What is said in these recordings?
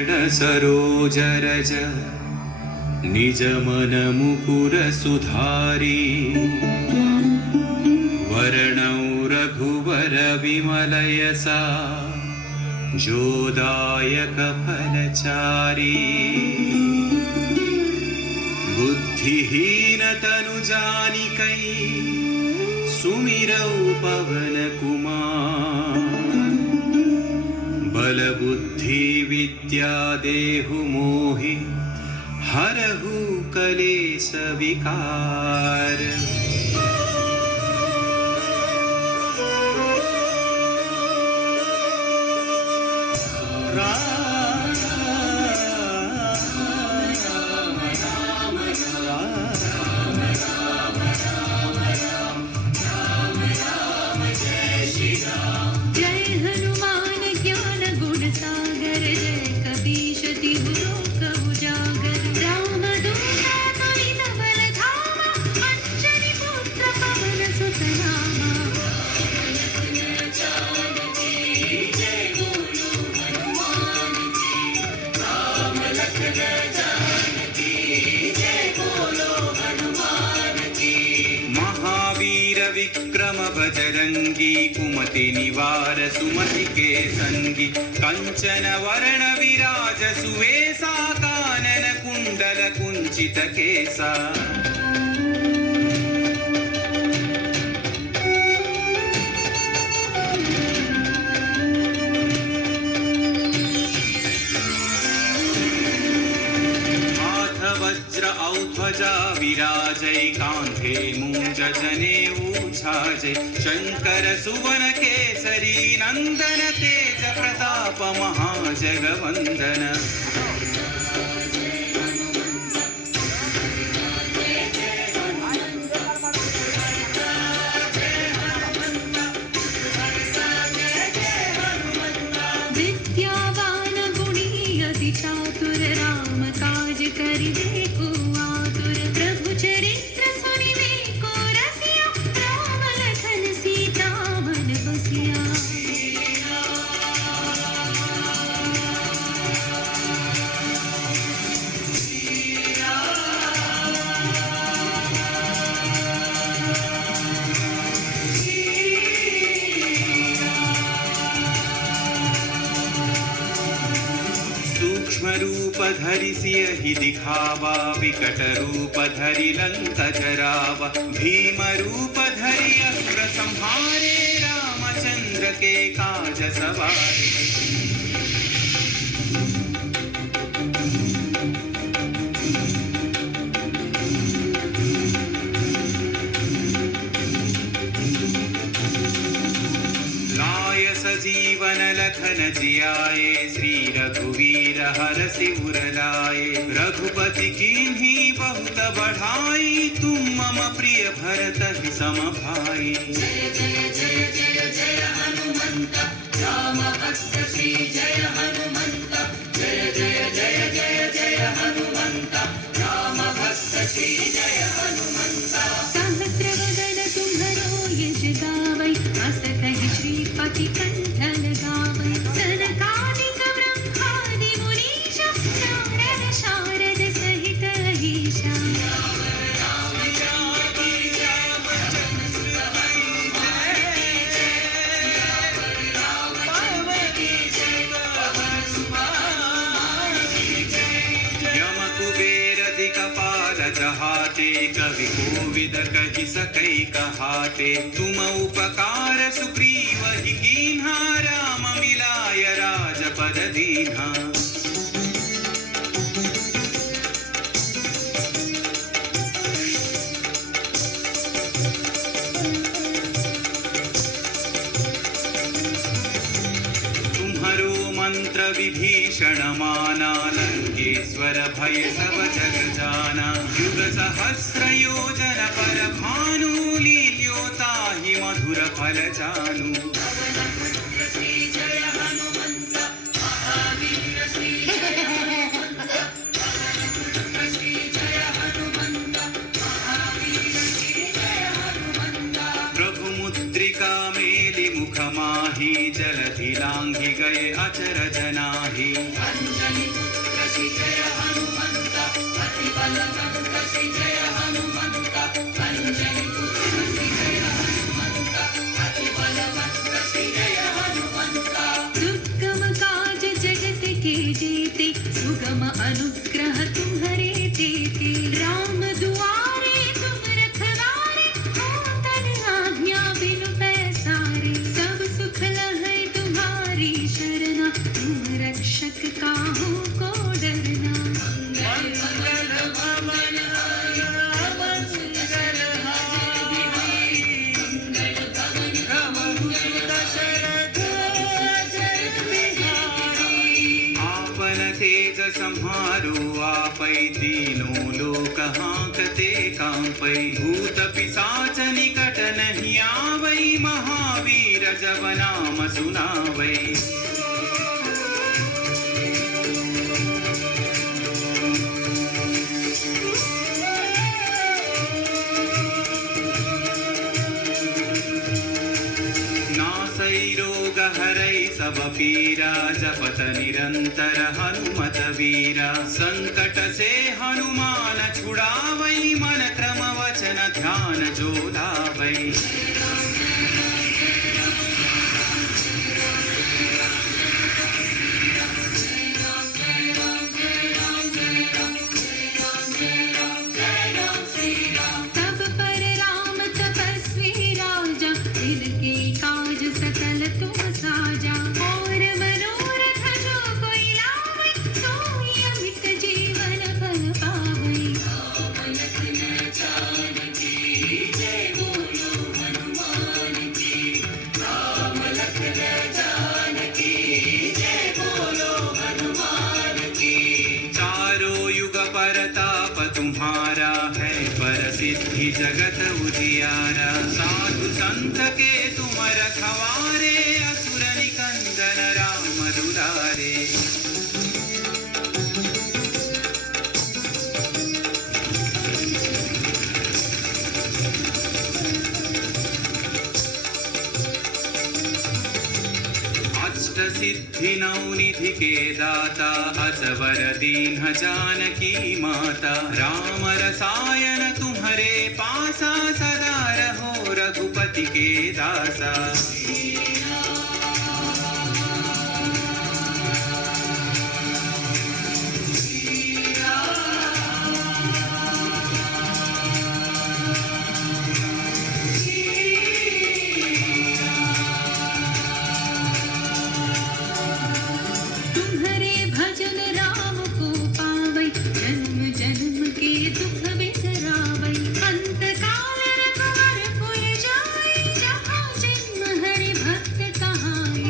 सरोज रज निज मन मुकुर सुधारी वर्णौ रघुवर विमल यसा जोदायक फलचारी बुद्धिहीन तनु जानिकै सुमिरौ पवन कुमार बल बुद्धि विद्या देहु मोहि हरहु कलेश विकार। विक्रम बजरंगी कुमति निवार सुमति के संगी कंचन वरण विराज सुवेसा कानन कुंडल कुंचित केसा वज्र औध्वजा विराजै कांधे मूंज जनेऊ छाजै शंकर सुवन केसरी नंदन तेज प्रताप महाजगवंदन। विद्यावान गुणी अति चातुर राम काज करिबे को आतुर प्रभु चरित्र सुनिबे को रसिया राम लखन सीता मन बसिया। सूक्ष्म रूप धरि सियहि दिखावा विकट रूप धरि लंक जरावा भीम रूप धरि असुर संहारे रामचंद्र के काज सवारे। जीवन लखन जियाए श्री रघुवीर हरषि उर लाए रघुपति कीन्ही बहुत बढ़ाई तुम मम प्रिय भरत सम भाई। जय जय जय जय जय हनुमंत राम भक्त श्री जय हनुमंत जय जय जय जय जय हनुमंत राम भक्त श्री जय हनुमंत। सहस्र वदन तुम्हरो यश गावै अस कहि श्रीपति कंठ लगावै सनकादिक ब्रह्मादि मुनीश नारद शारद सहित अहिषा। जहाते कवि कोविद कहि सकै कहाते तुम उपकार सुग्रीव ही कीन्हा राम मिलाय राजपद दीन्हा। तुम्हरो मंत्र विभीषण माना लंकेश्वर भय सब जग जाना युग सहस्र योजन पर भानु लील्योता ही मधुर फल जानु। श्री जय हनुमंत महावीर श्री जय हनुमंत श्री जय हनुमंत महावीर श्री जय हनुमंत। प्रभु मुद्रिका मेलि मुख माही जलधि लांघि गए अचर जनाहि। अंजनी श्री जय हनुमंत अतिबलवंत श्री जय हनुमंत अंजनी पुत्र श्री जय हनुमंत अतिबलवंत श्री जय हनुमंत दुर्गम काज जगत के जेते सुगम अनुग्रह तुम्हारे देते राम दुआरे तुम रखवारे हो तन आज्ञा बिनु पैसारे सब सुख लहै तुम्हारी शरणा तुम रक्षक काहू को डरना मंगल मंगल भवन पवन सुंदर हार बिहारी मंगल भवन दशरथ अजर बिहारी आपन तेज संहारो आपै तीनों लोक हांकते कांपै भूत पिशाच निकट नहीं आवै महावीर जब नाम सुनावै नासै रोग हरै सब पीरा जपत निरंतर हनुमत वीरा संकट से हनुमान छुड़ावै मन क्रम वचन ध्यान जो लावै तब पर राम तपस्वी राजा तिनके काज सकल तुम साजा और मनोरथ जो कोई लावै सोई अमित जीवन फल पावै लखन जानकी जय बोलो हनुमान की राम लखन जानकी जय बोलो हनुमान की चारों युग परताप तुम्हारा है प्रसिद्धि जगत उजियारा साधु संत के तुम रखवारे असुर निकंदन राम दुलारे अष्ट सिद्धि नौ निधि के दाता असवर दीन जानकी माता राम रसायन तुम्हारे पासा सदा रहो रघुपति के दासा तुम्हारे भजन राम को पावै जन्म जन्म के दुख बिसरावै अंत काल रघुवर पुर जाय जहाँ जन्म हरि भक्त कहाय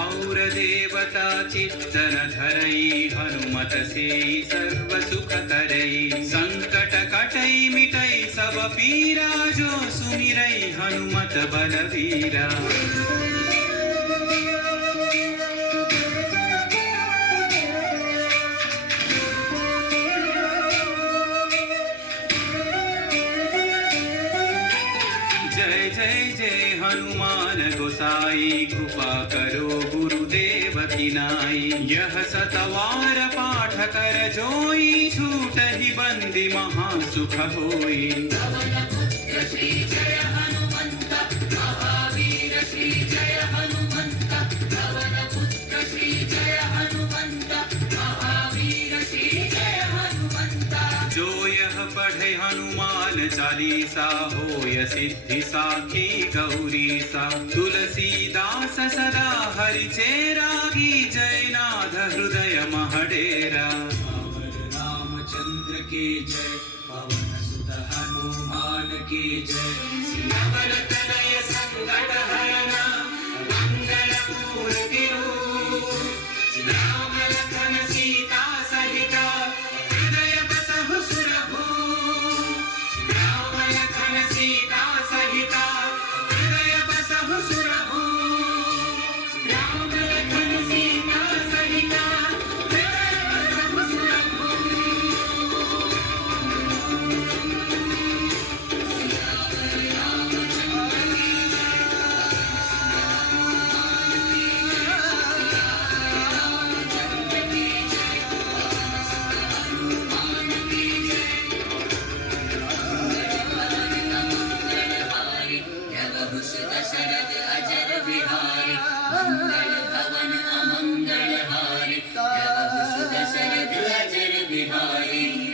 और देवता चित्तन धरई हनुमत से सर्व सुख करई संकट कटई मिटई सब पीरा जो सुमिरई हनुमत बलवीरा जय जय जय हनुमान गोसाई कृपा करो गुरुदेव की नाई यह सतवार पाठ कर जोई छूट ही बंदी महासुख होई पवन पुत्र श्री जय हनुमंत महावीर श्री जय हनुमंत पवन पुत्र श्री जय हनुमंत महावीर श्री जय हनुमंत जो यह पढ़े हनुमान चालीसा होय सिद्धि साखी गौरी सा तुलसीदास सदा हरि चेरा की जयनाथ हृदय महडेरा रामचंद्र की जय पवन सुत हनुमान की जय सियावर तनय संकट हरना मंगल मूर्ति रूप राम लखन सीता सहित हृदय बसहु सुरभूप राम लखन सीता सहित हृदय बसहु सुरभूप राम लखन सीता सहित हृदय बसहु सुरभूप बिहारी